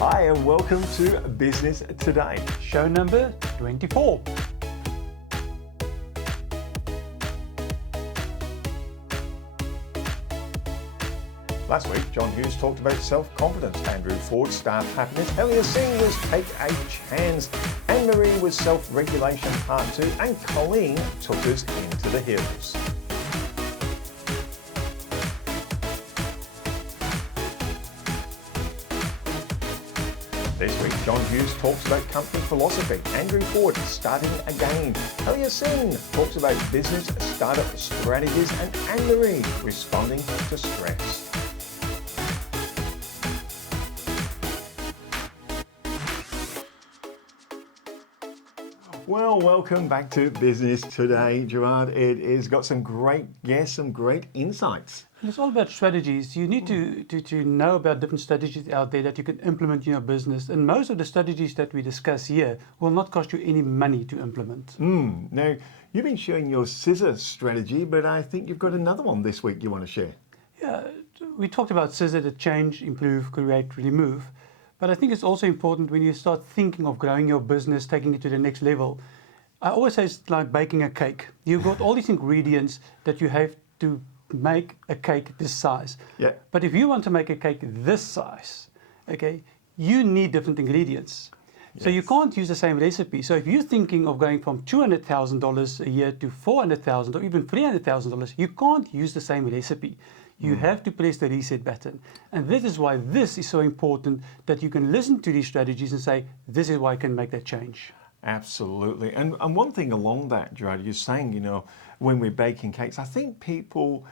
Hi and welcome to Business Today. Show number 24. Last week, John Hughes talked about self-confidence. Andrew Ford, staff happiness. Helia Singh was take a chance. Annemaria was self-regulation part 2. And Colleen took us into the hills. This week, John Hughes talks about company philosophy. Andrew Ford, starting again. Helia Singh talks about business startup strategies. And Annemaria, responding to stress. Well, welcome back to Business Today, Gerhard. It has got some great guests, some great insights. It's all about strategies. You need to know about different strategies out there that you can implement in your business. And most of the strategies that we discuss here will not cost you any money to implement. Now, you've been sharing your scissor strategy, but I think you've got another one this week you want to share. Yeah, we talked about scissor to change, improve, create, remove. But I think it's also important when you start thinking of growing your business, taking it to the next level. I always say it's like baking a cake. You've got all these ingredients that you have to make a cake this size. Yeah. But if you want to make a cake this size, okay, you need different ingredients. So you can't use the same recipe. So if you're thinking of going from $200,000 a year to $400,000 or even $300,000, you can't use the same recipe. You have to press the reset button. And this is why this is so important, that you can listen to these strategies and say, this is why I can make that change. Absolutely. And one thing along that, Gerhard, you're saying, you know, when we're baking cakes, I think people,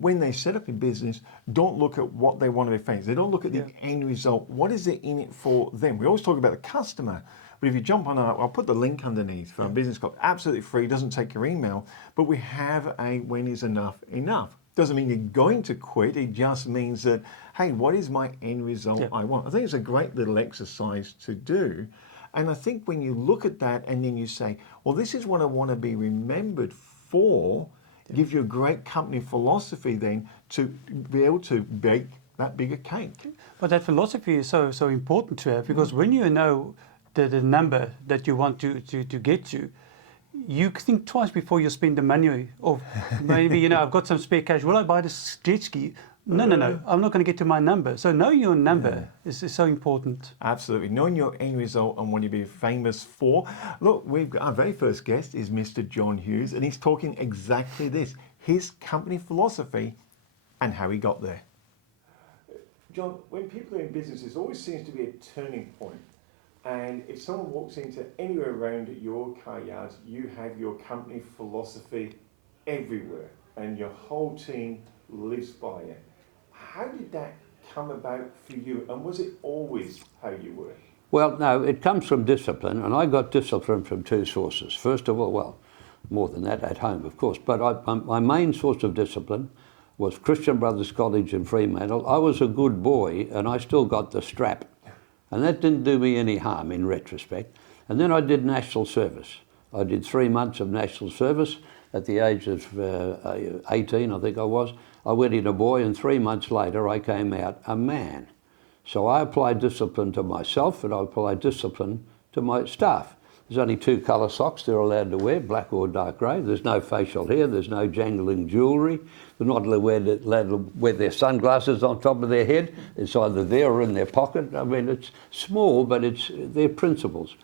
when they set up a business, don't look at what they want to be famous. They don't look at the end result. What is it in it for them? We always talk about the customer. But if you jump on I'll put the link underneath for our business club, absolutely free, doesn't take your email, but we have a when is enough enough. Doesn't mean you're going to quit, it just means that, hey, what is my end result I want? I think it's a great little exercise to do. And I think when you look at that and then you say, well, this is what I want to be remembered for, gives you a great company philosophy then to be able to bake that bigger cake. But that philosophy is so important to have, because when you know the number that you want to get to, you think twice before you spend the money. Or maybe, you know, I've got some spare cash. Will I buy this jet ski? No. I'm not going to get to my number. So knowing your number is so important. Absolutely. Knowing your end result and what you'll be famous for. Look, we've got our very first guest is Mr. John Hughes, and he's talking exactly this, his company philosophy and how he got there. John, when people are in business, there always seems to be a turning point. And if someone walks into anywhere around your car yards, you have your company philosophy everywhere and your whole team lives by it. How did that come about for you, and was it always how you were? Well, no, it comes from discipline, and I got discipline from two sources. First of all, well, more than that at home, of course, but my main source of discipline was Christian Brothers College in Fremantle. I was a good boy, and I still got the strap. And that didn't do me any harm in retrospect. And then I did national service. I did 3 months of national service at the age of 18, I think I was. I went in a boy, and 3 months later I came out a man. So I applied discipline to myself, and I applied discipline to my staff. There's only 2 colour socks they're allowed to wear, black or dark grey. There's no facial hair, there's no jangling jewellery. They're not allowed to wear their sunglasses on top of their head. It's either there or in their pocket. I mean, it's small, but it's their principles.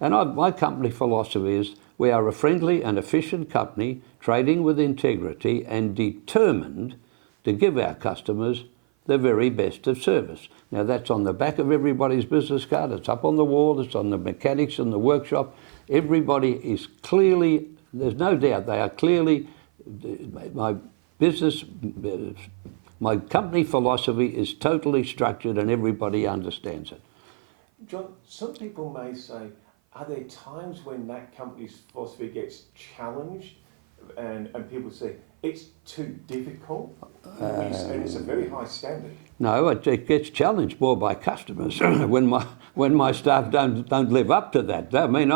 And my company philosophy is we are a friendly and efficient company trading with integrity and determined to give our customers the very best of service. Now that's on the back of everybody's business card, it's up on the wall, it's on the mechanics in the workshop. Everybody is clearly, there's no doubt, they are clearly, my company philosophy is totally structured and everybody understands it. John, some people may say, are there times when that company's philosophy gets challenged and people say, it's too difficult, and it's a very high standard? No, it gets challenged more by customers when my staff don't live up to that. I mean,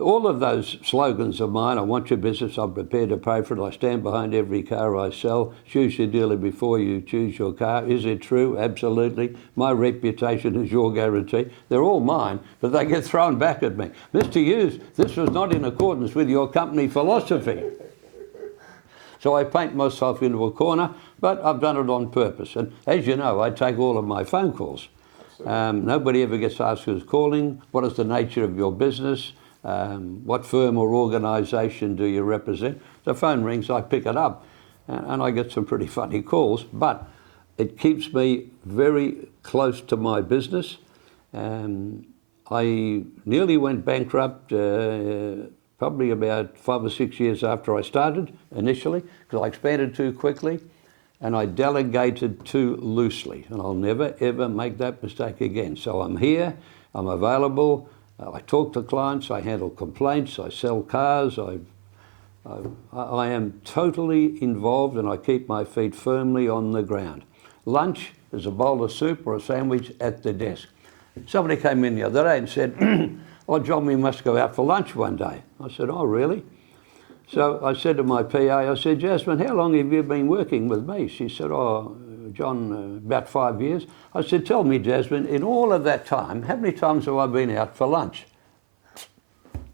all of those slogans of mine, I want your business, I'm prepared to pay for it, I stand behind every car I sell, choose your dealer before you choose your car. Is it true? Absolutely. My reputation is your guarantee. They're all mine, but they get thrown back at me. Mr. Hughes, this was not in accordance with your company philosophy. So I paint myself into a corner, but I've done it on purpose. And as you know, I take all of my phone calls. Nobody ever gets asked who's calling, what is the nature of your business, what firm or organisation do you represent. The phone rings, I pick it up, and I get some pretty funny calls, but it keeps me very close to my business. I nearly went bankrupt probably about 5 or 6 years after I started initially, because I expanded too quickly and I delegated too loosely, and I'll never ever make that mistake again. So I'm here, I'm available, I talk to clients, I handle complaints, I sell cars, I am totally involved, and I keep my feet firmly on the ground. Lunch is a bowl of soup or a sandwich at the desk. Somebody came in the other day and said, oh, John, we must go out for lunch one day. I said, oh, really? So I said to my PA, I said, Jasmine, how long have you been working with me? She said, oh, John, about 5 years. I said, tell me, Jasmine, in all of that time, how many times have I been out for lunch?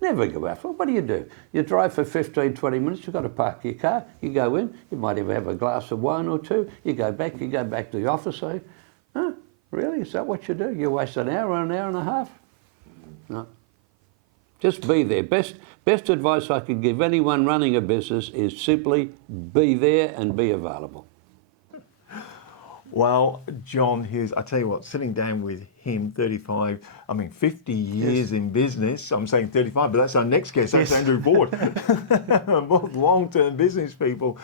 Never go out for. What do? You drive for 15, 20 minutes, you've got to park your car, you go in, you might even have a glass of wine or two, you go back to the office, say, huh, really, is that what you do? You waste an hour and a half? No. Just be there. Best advice I could give anyone running a business is simply be there and be available. Well, John Hughes, I tell you what, sitting down with him, 50 years in business. I'm saying 35, but that's our next guest. That's Andrew Board. Both long-term business people.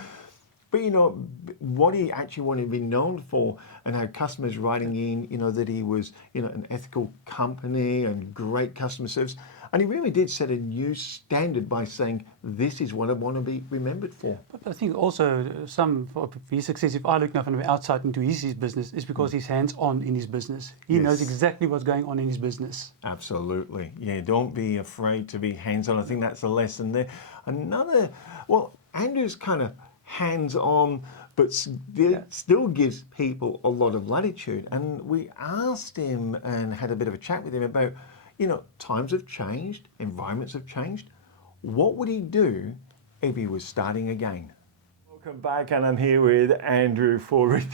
But, you know, what he actually wanted to be known for, and had customers writing in, you know, that he was, you know, an ethical company and great customer service. And he really did set a new standard by saying, this is what I want to be remembered for. But I think also some of his success, if I look now from the outside into his business, is because he's hands-on in his business. He knows exactly what's going on in his business. Absolutely. Yeah, don't be afraid to be hands-on. I think that's a lesson there. Andrew's kind of hands-on, but still gives people a lot of latitude. And we asked him and had a bit of a chat with him about, you know, times have changed, environments have changed. What would he do if he was starting again? Welcome back, and I'm here with Andrew Ford,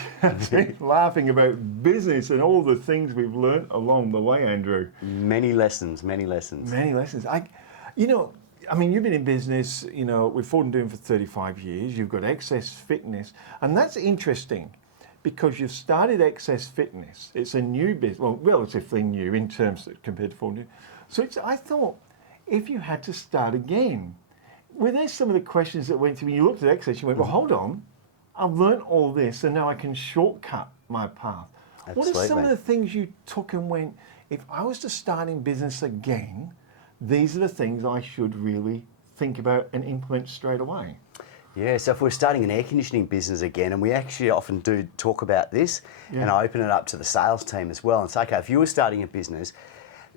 laughing about business and all the things we've learnt along the way, Andrew. Many lessons, many lessons. Many lessons. You've been in business, you know, with Ford and Doom for 35 years. You've got Excess Fitness, and that's interesting because you've started Excess Fitness. It's a new business, well, relatively new in terms of, compared to Ford and Doom. So I thought, if you had to start again, were there some of the questions that went through when you looked at Excess, you went, well, hold on, I've learnt all this and now I can shortcut my path. Absolutely. What are some of the things you took and went, if I was to start in business again, these are the things I should really think about and implement straight away? Yeah, so if we're starting an air conditioning business again, and we actually often do talk about this, and I open it up to the sales team as well and say, okay, if you were starting a business,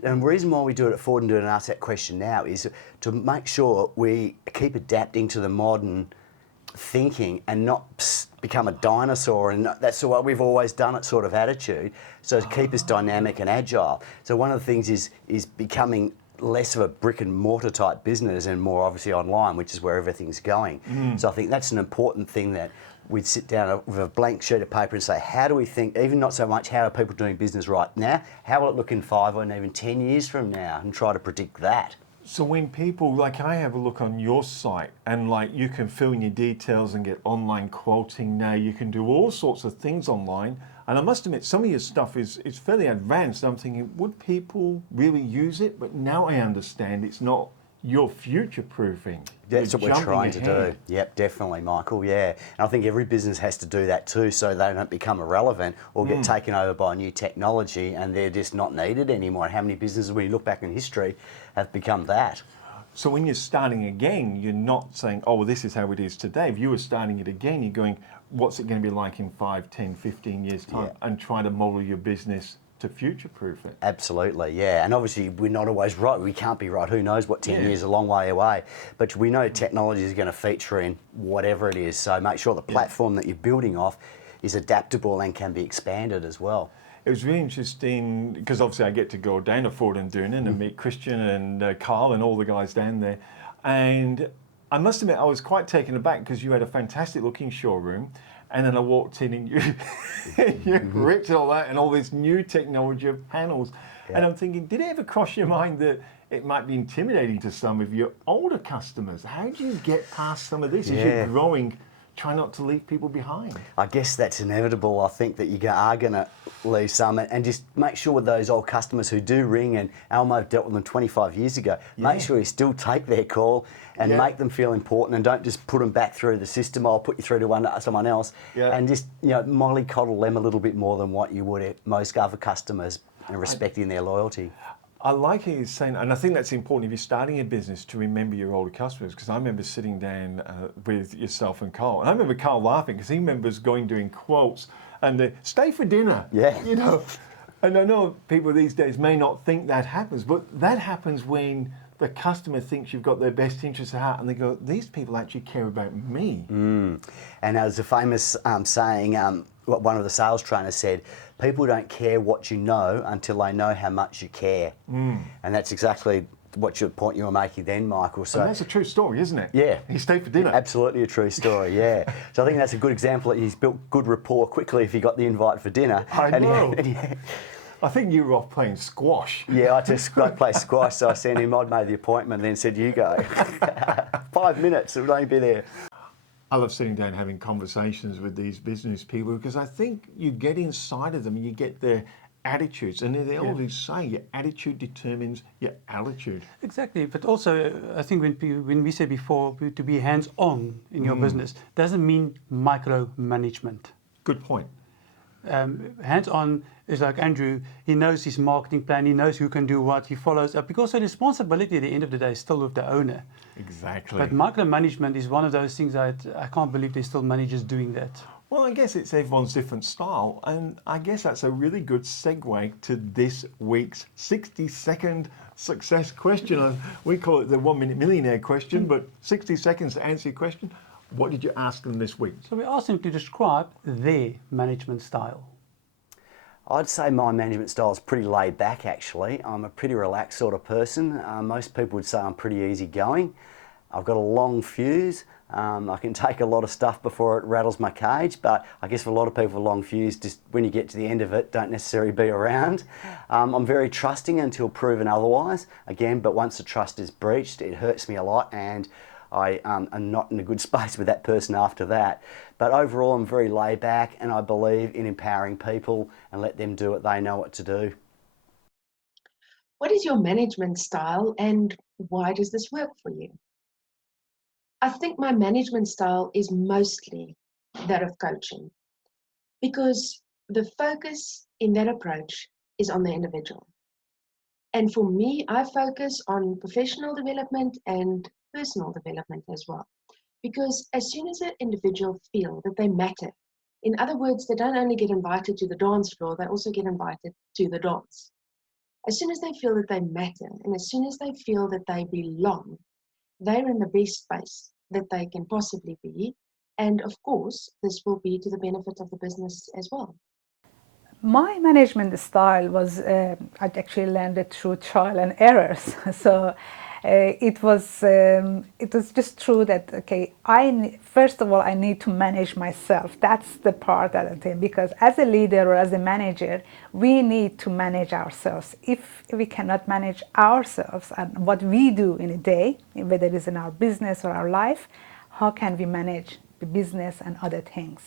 and the reason why we do it at Ford and do it and ask that question now is to make sure we keep adapting to the modern thinking and not become a dinosaur, and that's what we've always done, it sort of attitude, so to keep us dynamic and agile. So one of the things is becoming less of a brick and mortar type business and more obviously online, which is where everything's going. So I think that's an important thing, that we'd sit down with a blank sheet of paper and say, how do we think, even not so much how are people doing business right now, how will it look in 5 or even 10 years from now, and try to predict that. So when people, like I have a look on your site, and like you can fill in your details and get online quoting now, you can do all sorts of things online. And I must admit, some of your stuff is fairly advanced. I'm thinking, would people really use it? But now I understand it's not your future-proofing. That's what we're trying to ahead. do. Yep, definitely, Michael, yeah. And I think every business has to do that too, so they don't become irrelevant or get taken over by new technology and they're just not needed anymore. How many businesses, when you look back in history, have become that? So when you're starting again, you're not saying, oh, well, this is how it is today. If you were starting it again, you're going, what's it going to be like in 5, 10, 15 years' time? Yeah. And try to model your business to future-proof it. Absolutely, yeah. And obviously we're not always right. We can't be right. Who knows what 10 years is a long way away. But we know technology is going to feature in whatever it is. So make sure the platform that you're building off is adaptable and can be expanded as well. It was really interesting because obviously I get to go down to Ford and Doonan and meet Christian and Carl and all the guys down there. And I must admit, I was quite taken aback because you had a fantastic looking showroom. And then I walked in and you ripped all that and all this new technology of panels. Yeah. And I'm thinking, did it ever cross your mind that it might be intimidating to some of your older customers? How do you get past some of this as you're growing? Try not to leave people behind. I guess that's inevitable. I think that you are going to leave some, and just make sure with those old customers who do ring, and Almo dealt with them 25 years ago, make sure you still take their call and make them feel important, and don't just put them back through the system. I'll put you through to someone else, and just mollycoddle them a little bit more than what you would at most other customers, and respecting their loyalty. I like it, saying, and I think that's important if you're starting a business, to remember your older customers. Because I remember sitting down with yourself and Carl, and I remember Carl laughing because he remembers doing quotes and stay for dinner. Yeah. You know, and I know people these days may not think that happens, but that happens when the customer thinks you've got their best interests at heart, and they go, "These people actually care about me." And as a famous saying, what one of the sales trainers said, people don't care what you know until they know how much you care. And that's exactly what your point you were making then, Michael. So and that's a true story, isn't it? Yeah. He stayed for dinner. Absolutely a true story, yeah. So I think that's a good example that he's built good rapport quickly if he got the invite for dinner. I know. I think you were off playing squash. Yeah, I just play squash, so I sent him, I'd made the appointment, then said, you go. 5 minutes, it would only be there. I love sitting down having conversations with these business people because I think you get inside of them and you get their attitudes. And they always say your attitude determines your altitude. Exactly. But also, I think when we said before to be hands-on in your business, doesn't mean micromanagement. Good point. Hands-on is like Andrew. He knows his marketing plan. He knows who can do what. He follows up because the responsibility at the end of the day is still with the owner. Exactly. But micromanagement is one of those things that I can't believe there's still managers doing that. Well, I guess it's everyone's different style, and I guess that's a really good segue to this week's 60-second success question. We call it the 1 Minute Millionaire question, but 60 seconds to answer your question. What did you ask them this week? So we asked them to describe their management style. I'd say my management style is pretty laid back, actually. I'm a pretty relaxed sort of person. Most people would say I'm pretty easygoing. I've got a long fuse. I can take a lot of stuff before it rattles my cage, but I guess for a lot of people, a long fuse, just when you get to the end of it, don't necessarily be around. I'm very trusting until proven otherwise. Again, but once the trust is breached, it hurts me a lot, and I am not in a good space with that person after that. But overall, I'm very laid back, and I believe in empowering people and let them do what they know what to do. What is your management style, and why does this work for you? I think my management style is mostly that of coaching, because the focus in that approach is on the individual. And for me, I focus on professional development and personal development as well. Because as soon as an individual feel that they matter, in other words, they don't only get invited to the dance floor, they also get invited to the dance. As soon as they feel that they matter, and as soon as they feel that they belong, they're in the best space that they can possibly be. And of course, this will be to the benefit of the business as well. My management style was, I actually learned it through trial and errors. So it was just true that, okay, first of all, I need to manage myself. That's the part that I think, because as a leader or as a manager, we need to manage ourselves. If we cannot manage ourselves and what we do in a day, whether it is in our business or our life, how can we manage the business and other things?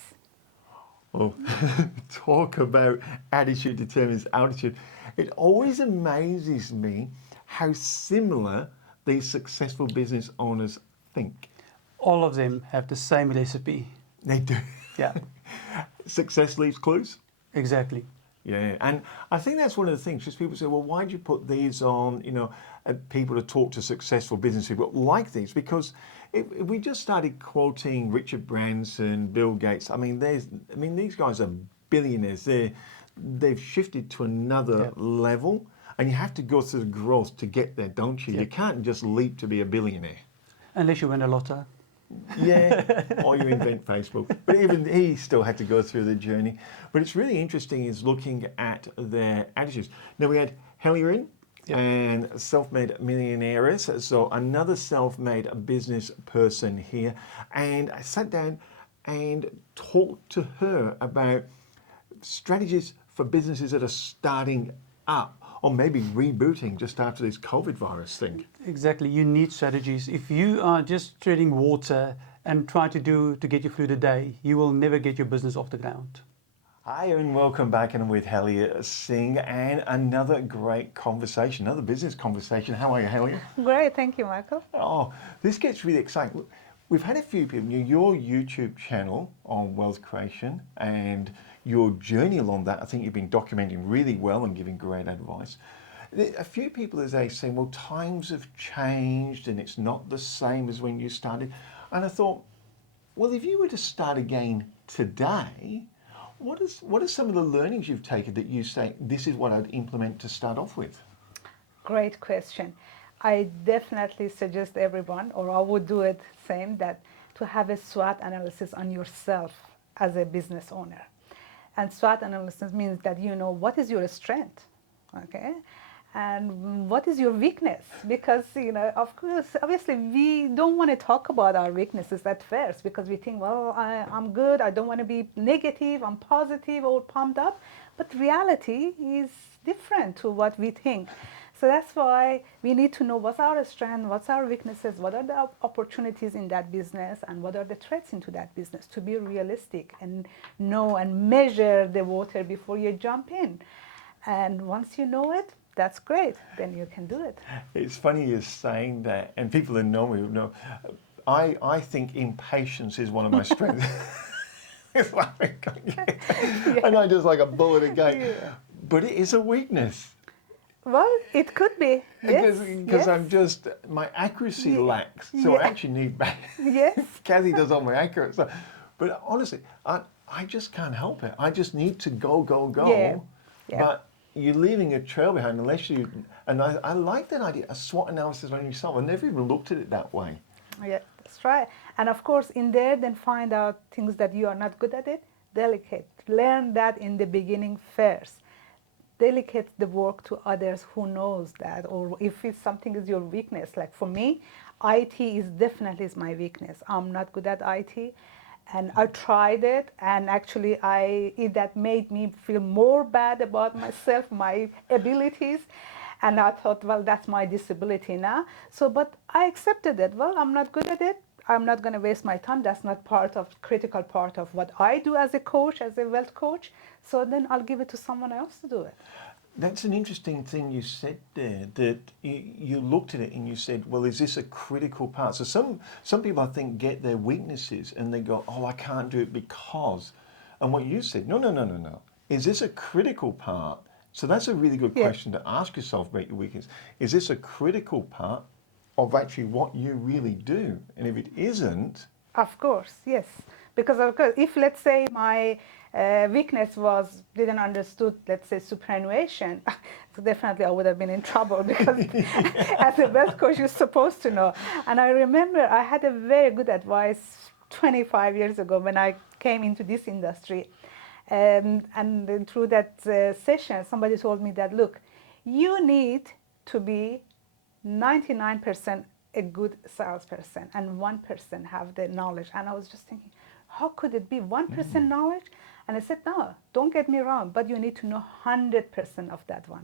Well, talk about attitude determines altitude. It always amazes me how similar these successful business owners think. All of them have the same recipe. They do. Yeah. Success leaves clues. Exactly. Yeah, and I think that's one of the things. Just people say, well, why do you put these on, people to talk to successful business people like these? Because if we just started quoting Richard Branson, Bill Gates, these guys are billionaires. They're they've shifted to another level, and you have to go through the growth to get there, don't you? You can't just leap to be a billionaire. Unless you win a lotto. Yeah, or you invent Facebook. But even he still had to go through the journey. But it's really interesting is looking at their attitudes. Now we had Helia in and self-made millionaires. So another self-made business person here. And I sat down and talked to her about strategies for businesses that are starting up or maybe rebooting just after this COVID virus thing. Exactly, you need strategies. If you are just treading water and try to get you through the day, you will never get your business off the ground. Hi and welcome back, and I'm with Helia Singh and another great conversation, another business conversation. How are you, Helia? Great, thank you, Michael. Oh, this gets really exciting. We've had a few people, your YouTube channel on wealth creation and your journey along that, I think you've been documenting really well and giving great advice. A few people, as they say, well, times have changed and it's not the same as when you started. And I thought, well, if you were to start again today, what are some of the learnings you've taken that you say, this is what I'd implement to start off with? Great question. I definitely suggest everyone, or I would do it same, that to have a SWOT analysis on yourself as a business owner. And SWOT analysis means that you know what is your strength, okay, and what is your weakness. Because of course, obviously, we don't want to talk about our weaknesses at first because we think, well, I'm good. I don't want to be negative. I'm positive or pumped up. But reality is different to what we think. So that's why we need to know what's our strength, what's our weaknesses, what are the opportunities in that business, and what are the threats into that business, to be realistic and know and measure the water before you jump in. And once you know it, that's great. Then you can do it. It's funny you're saying that, and people that know me know, I think impatience is one of my strengths. It's like, and I just like a bullet again. Yeah. But it is a weakness. Well, it could be, yes. Because I'm just, my accuracy lacks, so I actually need back. Yes. Kathy does all my accurate stuff. But honestly, I just can't help it. I just need to go. Yeah. But you're leaving a trail behind unless you, and I like that idea, a SWOT analysis on yourself. I never even looked at it that way. Yeah, that's right. And of course, in there, then find out things that you are not good at it, delegate. Learn that in the beginning first. Delegate the work to others who knows that, or if it's something is your weakness. Like for me, IT is definitely my weakness. I'm not good at IT, and I tried it, and actually that made me feel more bad about myself, my abilities, and I thought, well, that's my disability now. So, but I accepted it. Well, I'm not good at it. I'm not going to waste my time. That's not critical part of what I do as a coach, as a wealth coach. So then I'll give it to someone else to do it. That's an interesting thing you said there, that you looked at it and you said, well, is this a critical part? So some people, I think, get their weaknesses and they go, oh, I can't do it because. And what you said, no. Is this a critical part? So that's a really good question to ask yourself about your weakness. Is this a critical part of actually what you really do? And if it isn't... Of course, yes. Because of course, if let's say my weakness didn't understood, let's say, superannuation, so definitely I would have been in trouble because as a wealth coach, you're supposed to know. And I remember I had a very good advice 25 years ago when I came into this industry. And through that session, somebody told me that, look, you need to be 99% a good salesperson and 1% have the knowledge. And I was just thinking, how could it be 1% knowledge? And I said, no, don't get me wrong, but you need to know 100% of that 1%.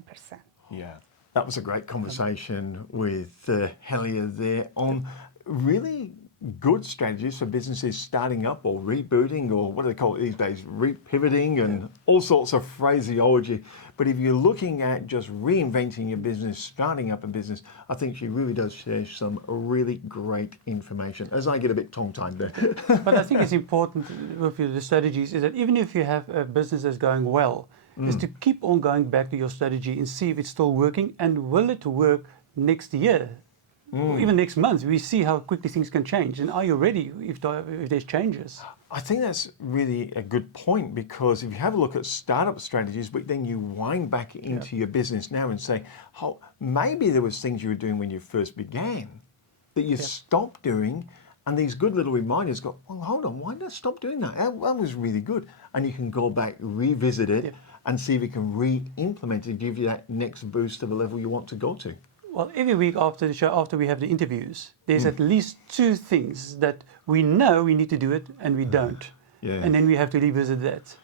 Yeah, that was a great conversation with Helia there on really good strategies for businesses starting up or rebooting, or what do they call it these days, repivoting, and all sorts of phraseology. But if you're looking at just reinventing your business, starting up a business, I think she really does share some really great information, as I get a bit tongue-tied there. But I think it's important with the strategies is that even if you have a business that's going well, is to keep on going back to your strategy and see if it's still working and will it work next year. even next month, we see how quickly things can change. And are you ready if there's changes? I think that's really a good point, because if you have a look at startup strategies, but then you wind back into your business now and say, oh, maybe there was things you were doing when you first began that you stopped doing, and these good little reminders go, well, hold on, why did I stop doing that? That was really good. And you can go back, revisit it, and see if you can re-implement it, give you that next boost to the level you want to go to. Well, every week after the show, after we have the interviews, there's at least 2 things that we know we need to do it and we don't. Yeah. And then we have to revisit that.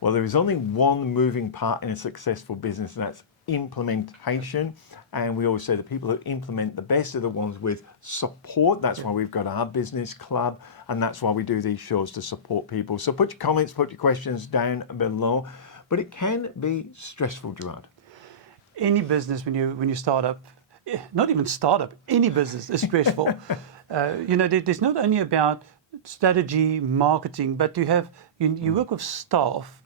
Well, there is only one moving part in a successful business, and that's implementation. And we always say the people who implement the best are the ones with support. That's why we've got our business club, and that's why we do these shows, to support people. So put your comments, put your questions down below. But it can be stressful, Gerhard. Any business, when you start up, not even startup, any business is stressful. There's not only about strategy, marketing, but you work with staff.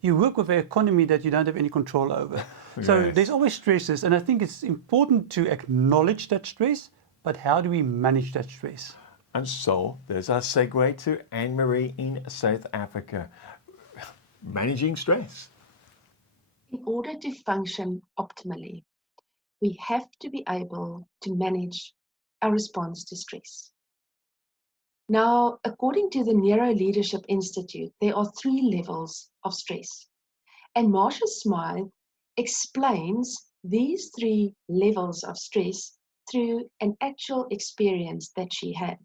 You work with an economy that you don't have any control over. So there's always stresses, and I think it's important to acknowledge that stress, but how do we manage that stress? And so there's our segue to Annemaria in South Africa. Managing stress. In order to function optimally, we have to be able to manage our response to stress. Now, according to the Neuro Leadership Institute, there are 3 levels of stress. And Marcia Smythe explains these 3 levels of stress through an actual experience that she had.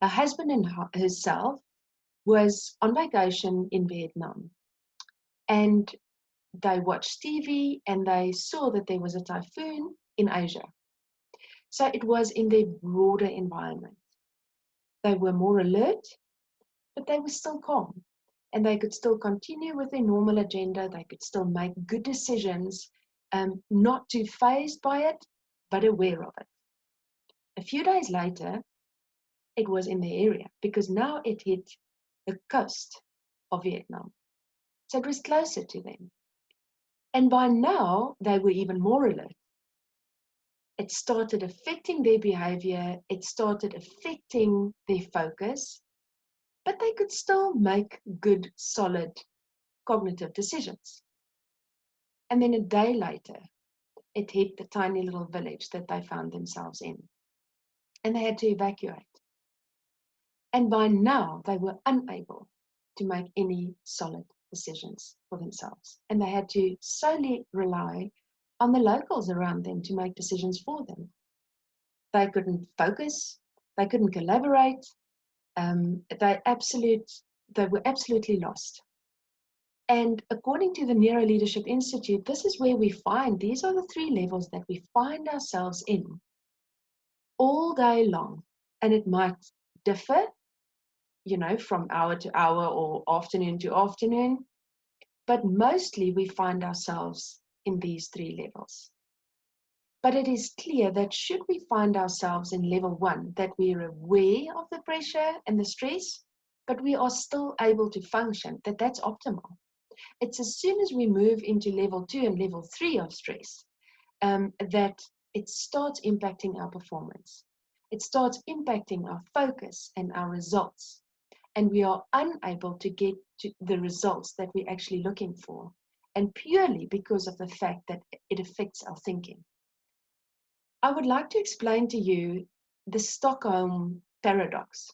Her husband and herself was on vacation in Vietnam. And they watched TV and they saw that there was a typhoon in Asia. So it was in their broader environment. They were more alert, but they were still calm. And they could still continue with their normal agenda. They could still make good decisions, not too fazed by it, but aware of it. A few days later, it was in the area, because now it hit the coast of Vietnam. So it was closer to them. And by now, they were even more alert. It started affecting their behavior. It started affecting their focus. But they could still make good, solid cognitive decisions. And then a day later, it hit the tiny little village that they found themselves in. And they had to evacuate. And by now, they were unable to make any solid decisions for themselves. And they had to solely rely on the locals around them to make decisions for them. They couldn't focus. They couldn't collaborate. They were absolutely lost. And according to the Neuro Leadership Institute, this is where we find, these are the 3 levels that we find ourselves in all day long. And it might differ, from hour to hour or afternoon to afternoon. But mostly we find ourselves in these 3 levels. But it is clear that should we find ourselves in level 1, that we are aware of the pressure and the stress, but we are still able to function, that's optimal. It's as soon as we move into level 2 and level 3 of stress, that it starts impacting our performance. It starts impacting our focus and our results. And we are unable to get to the results that we're actually looking for. And purely because of the fact that it affects our thinking. I would like to explain to you the Stockholm paradox,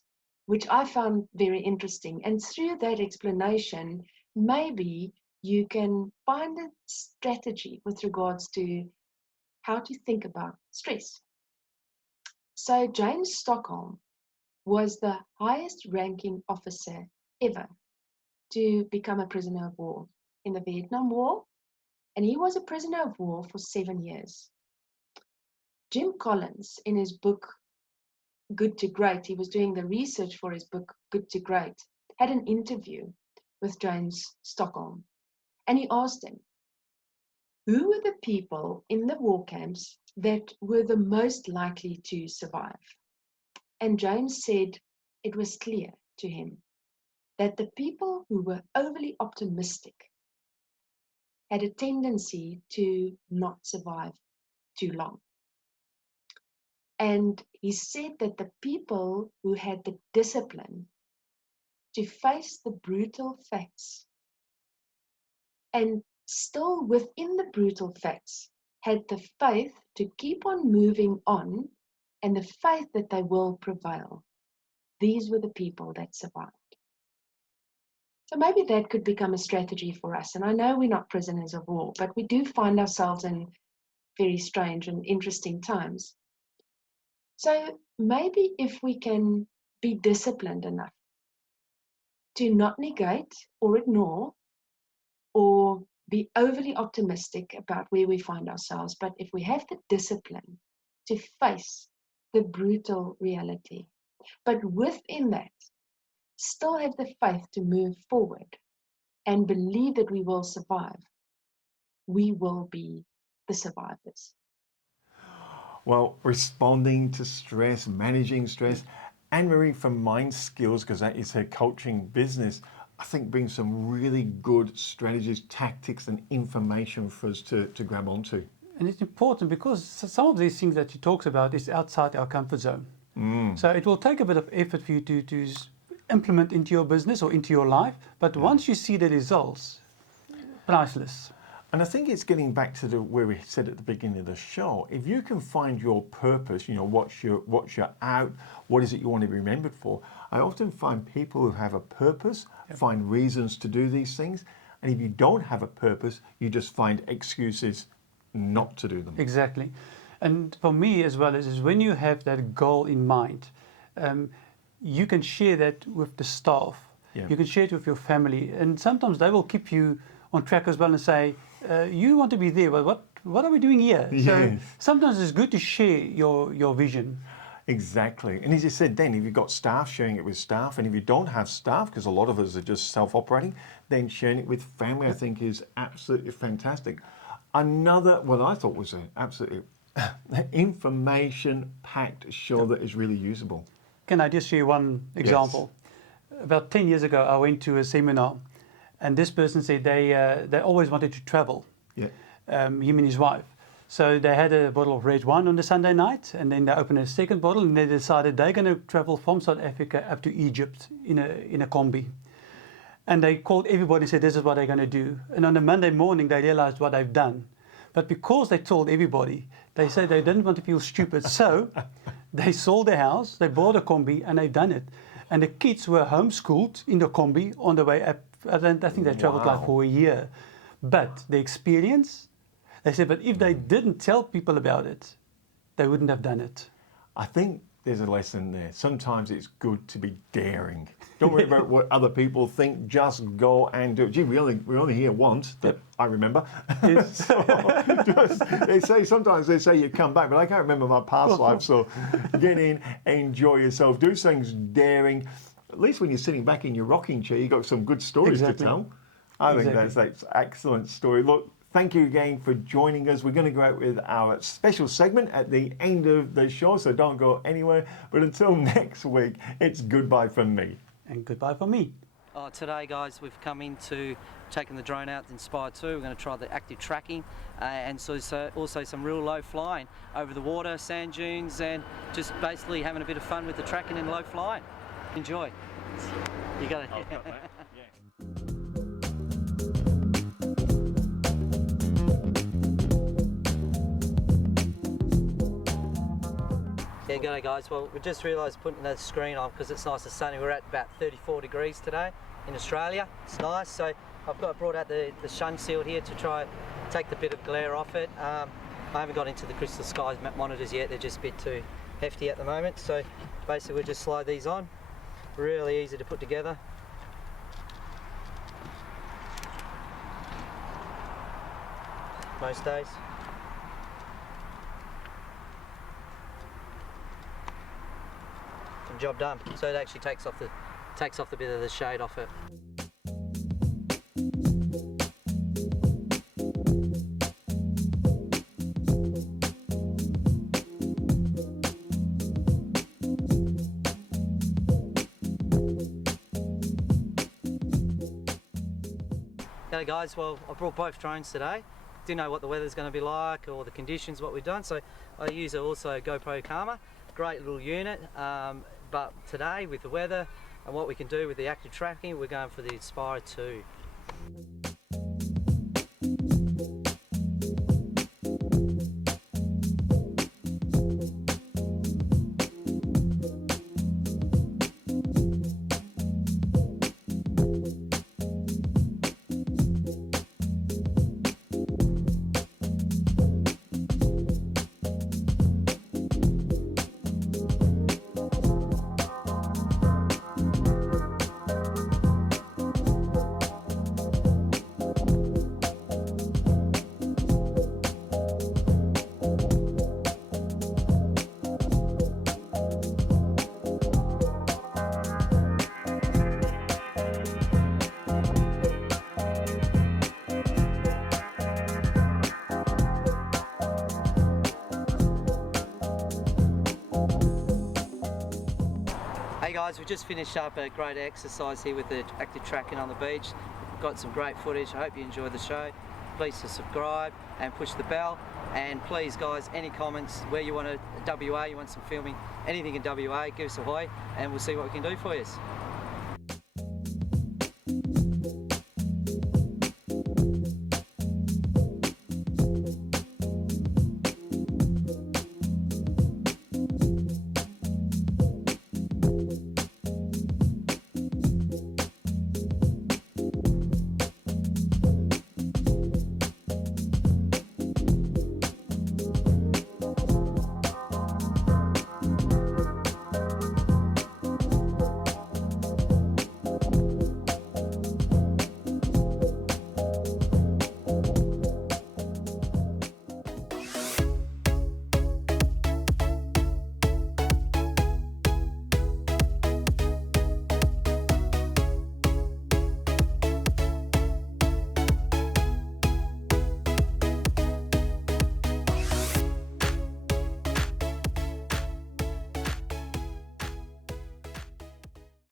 which I found very interesting. And through that explanation, maybe you can find a strategy with regards to how to think about stress. So James Stockholm was the highest ranking officer ever to become a prisoner of war in the Vietnam War. And he was a prisoner of war for 7 years. Jim Collins, in his book, Good to Great, he was doing the research for his book, Good to Great, had an interview with James Stockholm. And he asked him, who were the people in the war camps that were the most likely to survive? And James said it was clear to him that the people who were overly optimistic had a tendency to not survive too long. And he said that the people who had the discipline to face the brutal facts and still within the brutal facts had the faith to keep on moving on and the faith that they will prevail. These were the people that survived. So maybe that could become a strategy for us. And I know we're not prisoners of war, but we do find ourselves in very strange and interesting times. So maybe if we can be disciplined enough to not negate or ignore or be overly optimistic about where we find ourselves, but if we have the discipline to face the brutal reality, but within that, still have the faith to move forward and believe that we will survive, we will be the survivors. Well, responding to stress, managing stress, Annemaria, from Mind Skills, because that is her coaching business, I think brings some really good strategies, tactics, and information for us to grab onto. And it's important because some of these things that she talks about is outside our comfort zone. So it will take a bit of effort for you to implement into your business or into your life. But once you see the results, priceless. And I think it's getting back to where we said at the beginning of the show. If you can find your purpose, what's your out, what is it you want to be remembered for? I often find people who have a purpose find reasons to do these things. And if you don't have a purpose, you just find excuses not to do them. Exactly. And for me as well, is when you have that goal in mind, you can share that with the staff. Yeah. You can share it with your family. And sometimes they will keep you on track as well and say, you want to be there, but what are we doing here? Yes. So sometimes it's good to share your vision. Exactly. And as you said then, if you've got staff, sharing it with staff. And if you don't have staff, because a lot of us are just self-operating, then sharing it with family, I think, is absolutely fantastic. Another, what I thought was an absolutely information-packed show that is really usable. Can I just share one example? Yes. About 10 years ago, I went to a seminar, and this person said they always wanted to travel, him and his wife. So they had a bottle of red wine on the Sunday night, and then they opened a second bottle, and they decided they're going to travel from South Africa up to Egypt in a combi. And they called everybody and said, this is what they're going to do. And on the Monday morning, they realized what they've done. But because they told everybody, they said they didn't want to feel stupid. So they sold their house, they bought a combi, and they've done it. And the kids were homeschooled in the combi on the way up. I think they traveled like for a year. But the experience, they said, but if they didn't tell people about it, they wouldn't have done it. I think there's a lesson there. Sometimes it's good to be daring. Don't worry about what other people think. Just go and do it. Gee, we're only here once, that I remember. Yes. Sometimes they say you come back, but I can't remember my past life. So get in, enjoy yourself, do things daring. At least when you're sitting back in your rocking chair, you've got some good stories to tell. I think that's an excellent story. Look, thank you again for joining us. We're going to go out with our special segment at the end of the show, so don't go anywhere. But until next week, it's goodbye from me. And goodbye from me. Today, guys, we've come into taking the drone out in Inspire 2. We're going to try the active tracking and so also some real low flying over the water, sand dunes, and just basically having a bit of fun with the tracking and low flying. Enjoy. You got it. Yeah, g'day guys. Well, we just realised putting the screen on because it's nice and sunny. We're at about 34 degrees today in Australia. It's nice. So I've brought out the sun shield here to try take the bit of glare off it. I haven't got into the crystal skies monitors yet. They're just a bit too hefty at the moment. So basically we just slide these on. Really easy to put together. Most days. Job done. So it actually takes off the bit of the shade off it. G'day guys, well I brought both drones today. didn't know what the weather's going to be like or the conditions, what we've done. So I use also a GoPro Karma, great little unit. But today with the weather and what we can do with the active tracking, we're going for the Inspire 2. Hey guys, we just finished up a great exercise here with the active tracking on the beach. We've got some great footage. I hope you enjoyed the show. Please subscribe and push the bell. And please guys, any comments where you want to WA, you want some filming, anything in WA, give us a hoy and we'll see what we can do for you.